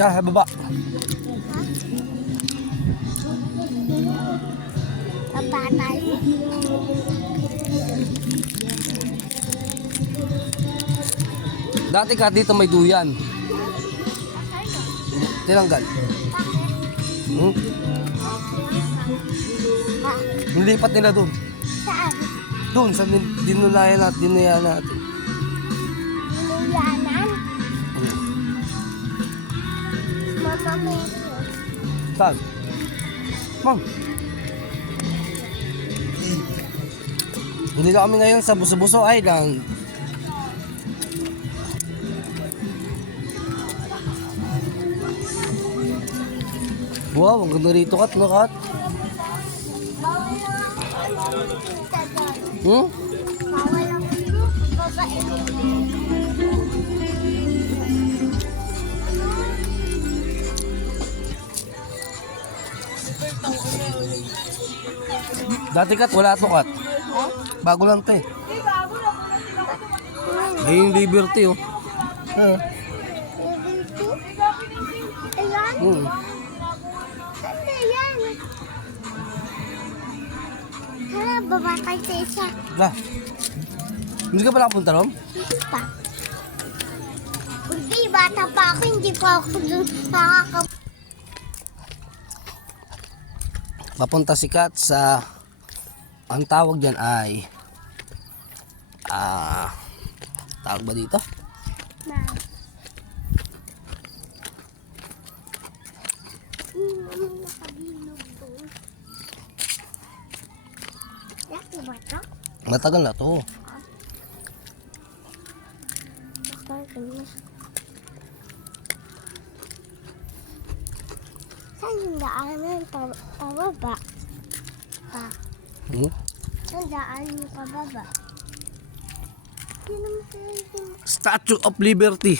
Sa baba. Kapatay. Dati ka dito may duyan. Tinanggal. Hmm? Ha? Nilipat nila doon. Saan? Doon sa dinulayan natin. Niluyanan? Mama Mary. Saan? Ma'am. Hindi na kami ngayon sa Buso-Buso Island. Wow, ang ganda rito, Kat, no, Kat? Bawal lang ako kita doon. Hmm? Bawal lang babae. Dati, Kat, wala to, Kat. Bago lang to, eh. Ay, yung Liberty, oh. Level 2? Ayan? Hmm. Ano yan? Hala, baba kayo sa isa. Lah. Hindi ka pa nakapunta, Rom? Hindi pa. Hindi, bata pa ako. Hindi pa ako dun Papunta si Kat sa... Ang tawag dyan ay... tawag ba dito? na. Nakabilog doon. Laki ba ito? Matagal na to. Saan yung daanan? Pababa. Pa. Hmm? Saan daan yung pababa? Hindi naman sila yung... Statue of Liberty.